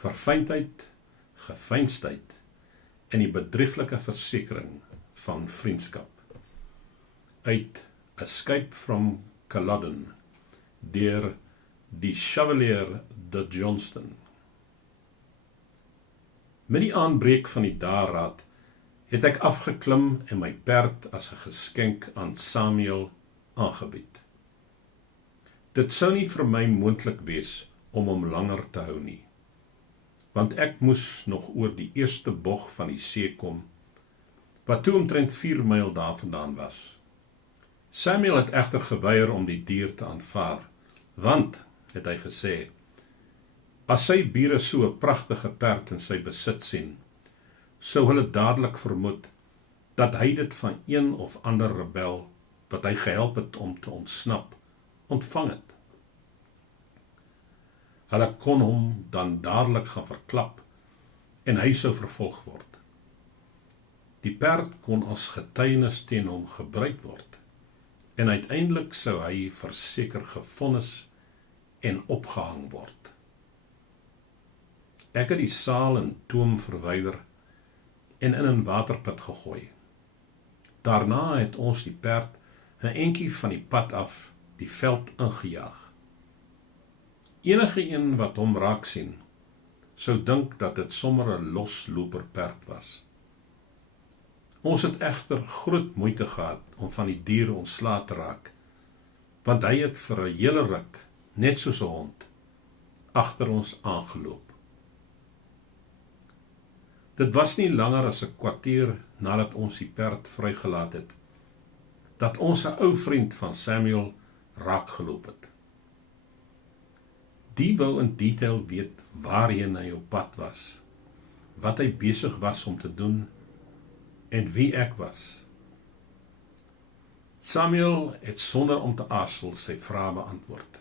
verfyndheid, geveinsdheid en die bedrieglike versekering van vriendskap. Uit Escape from Culloden deur die Chevalier de Johnston. Met die aanbreek van die dageraad het ek afgeklim en my perd as 'n geskenk aan Samuel aangebied. Dit sou nie vir my moontlik wees om hom langer te hou nie, want ek moes nog oor die eerste bog van die see kom, wat toe omtrent 4 myl daarvandaan was. Samuel het egter geweier om die dier te aanvaar, want, het hy gesê, as sy bure so 'n pragtige perd in sy besit sien, sou hulle dadelik vermoed dat hy dit van een of ander rebel, wat hy gehelp het om te ontsnap, ontvang het. Hulle kon hom dan dadelik gaan verklap en hy sou vervolg word. Die perd kon as getuienis teen hom gebruik word en uiteindelik sou hy verseker gevonnis en opgehang word. Ek het die saal en toom verwyder en in 'n waterput gegooi. Daarna het ons die perd 'n entjie van die pad af die veld ingejaag. Enige een wat hom raak sien, sou dink dat dit sommer 'n losloper perd was. Ons het egter groot moeite gehad om van die dier ontslae te raak, want hy het vir 'n hele ruk, net soos 'n hond, agter ons aangeloop. Dit was nie langer as 'n kwartier nadat ons die perd vrygelaat het, dat ons 'n ou vriend van Samuel raakgeloop het. Die wou in detail weet waarheen hy op pad was, wat hy besig was om te doen en wie ek was. Samuel het sonder om te aarzel sy vrae beantwoord.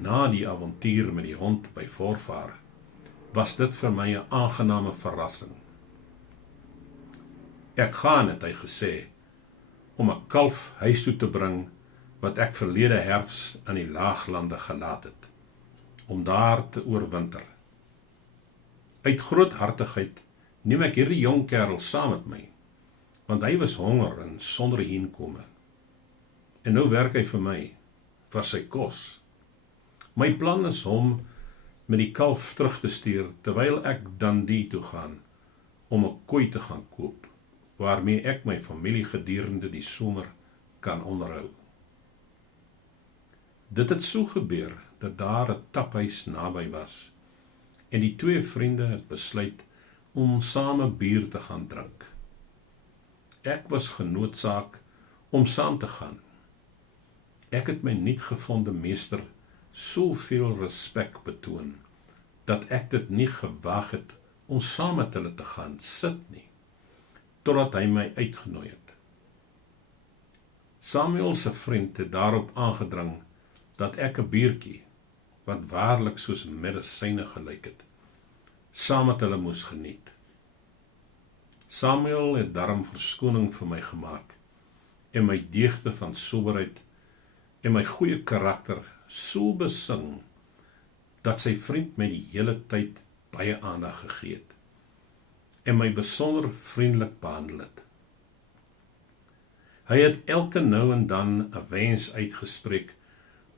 Na die avontuur met die hond by voorvaar, was dit vir my 'n aangename verrassing. Ek gaan, het hy gesê, om 'n kalf huis toe te bring, wat ek verlede herfs in die laaglande gelaat het, om daar te oorwinter. Uit groothartigheid neem ek hierdie jong kerel saam met my, want hy was honger en sonder heenkome. En nou werk hy vir my, vir sy kos. My plan is hom met die kalf terug te stuur, terwyl ek Dundee toe gaan, om 'n koei te gaan koop, waarmee ek my familie gedurende die somer kan onderhou. Dit het so gebeur, dat daar 'n taphuis naby was, en die twee vriende het besluit om same bier te gaan drink. Ek was genoodsaak om saam te gaan. Ek het my nuutgevonde meester soveel respek betoon, dat ek dit nie gewaag het om saam met hulle te gaan sit nie, totdat hy my uitgenooi het. Samuel se vriend het daarop aangedring, dat ek 'n biertjie, wat waarlik soos medisyne gelyk het, saam met hulle moes geniet. Samuel het daarom verskoning vir my gemaak, en my deugde van soberheid, en my goeie karakter so besing, dat sy vriend my die hele tyd baie aandag gegee het, en my besonder vriendelik behandel het. Hy het elke nou en dan 'n wens uitgespreek,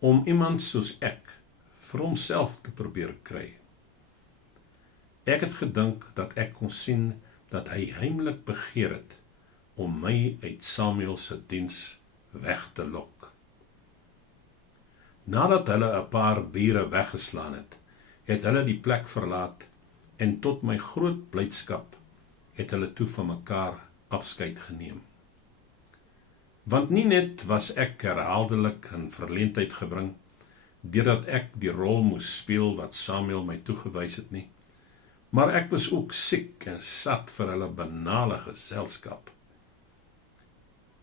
om iemand soos ek, vir homself te probeer kry. Ek het gedink dat ek kon sien, dat hy heimlik begeer het, om my uit Samuel se diens weg te lok. Nadat hulle 'n paar biere weggeslaan het, het hulle die plek verlaat, en tot my groot blydskap, het hulle toe van mekaar afskeid geneem. Want nie net was ek herhaaldelik in verleentheid gebring, deurdat ek die rol moes speel wat Samuel my toegewys het nie, maar ek was ook siek en sat vir hulle banale geselskap.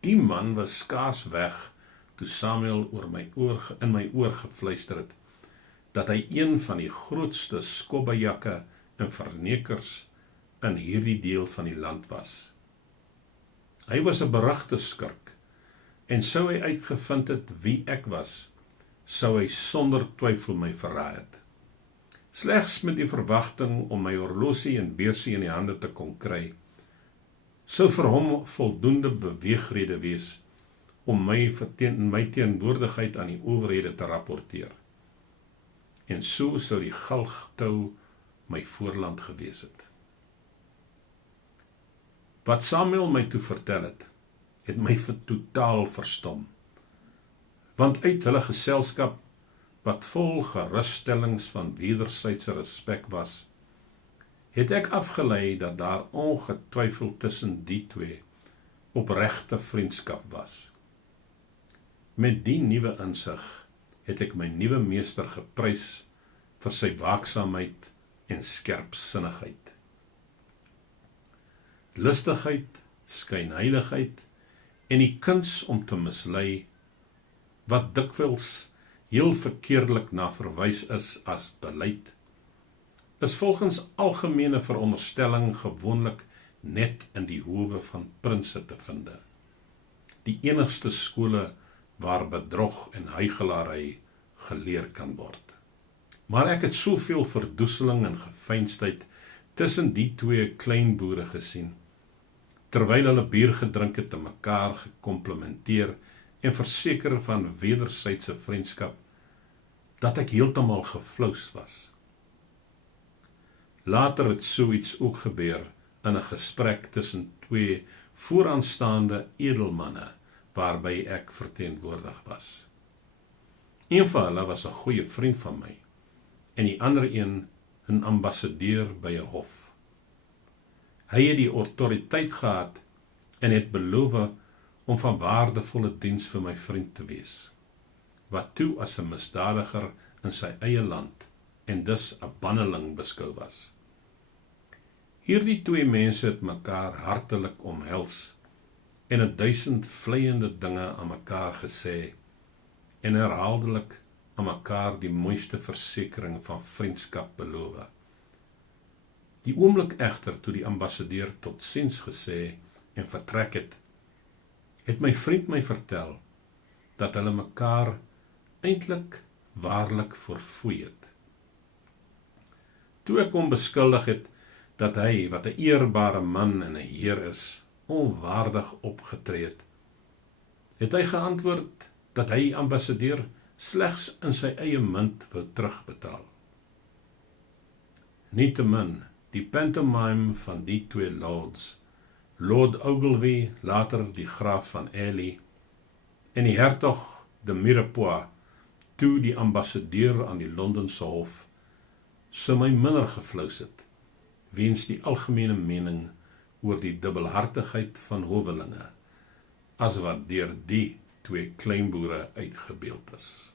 Die man was skaars weg, toe Samuel in my oor gefluister het, dat hy een van die grootste skobbejakke en vernekers in hierdie deel van die land was. Hy was 'n berugte skurk, en sou hy uitgevind het wie ek was, sou hy sonder twyfel my verraai het. slegs met die verwagting om my horlosie en beursie in die hande te kon kry, sou vir hom voldoende beweegrede wees om my teenwoordigheid aan die owerhede te rapporteer. En so sou die galgtou my voorland gewees het. Wat Samuel my toe vertel het my totaal verstom. Want uit hulle geselskap, wat vol geruststellings van wederwysige respek was, het ek afgelei dat daar ongetwyfeld tussen die twee opregte vriendskap was. Met die nuwe insig het ek my nuwe meester geprys vir sy waaksaamheid en skerpsinnigheid. Lustigheid, skynheiligheid en die kuns om te mislei, wat dikwels heel verkeerdelik na verwys is as beleid, is volgens algemene veronderstelling gewoonlik net in die howe van prinse te vinde. Die enigste skole waar bedrog en huigelary geleer kan word. Maar ek het soveel verdoeseling en geveinsdheid tussen die twee kleinboere gesien, terwyl hulle bier gedrink het en mekaar gekomplimenteer en verseker van wederwysige vriendskap, dat ek heeltemal geflous was. Later het so iets ook gebeur in 'n gesprek tussen twee vooraanstaande edelmanne, waarby ek verteenwoordig was. Een van hulle was 'n goeie vriend van my, en die ander een 'n ambassadeur by 'n hof. Hy het die autoriteit gehad en het beloof om van waardevolle diens vir my vriend te wees, wat toe as 'n misdadiger in sy eie land en dus 'n banneling beskou was. Hierdie twee mense het mekaar hartelik omhels en 1000 vleiende dinge aan mekaar gesê en herhaaldelik aan mekaar die mooiste versekering van vriendskap beloof. Die oomblik egter toe die ambassadeur totsiens gesê en vertrek het my vriend my vertel dat hulle mekaar eintlik waarlik verfoei het. Toe ek hom beskuldig het dat hy, wat 'n eerbare man en 'n heer is, onwaardig opgetree het hy geantwoord dat hy ambassadeur slegs in sy eie munt wou terugbetaal. Nietemin, die pantomime van die twee lords, Lord Ogilvy, later die graaf van Ely, en die hertog de Mirepoix, toe die ambassadeur aan die Londense hof, sou my minder geflous het, weens die algemene mening oor die dubbelhartigheid van howelinge, as wat deur die twee kleinboere uitgebeeld is.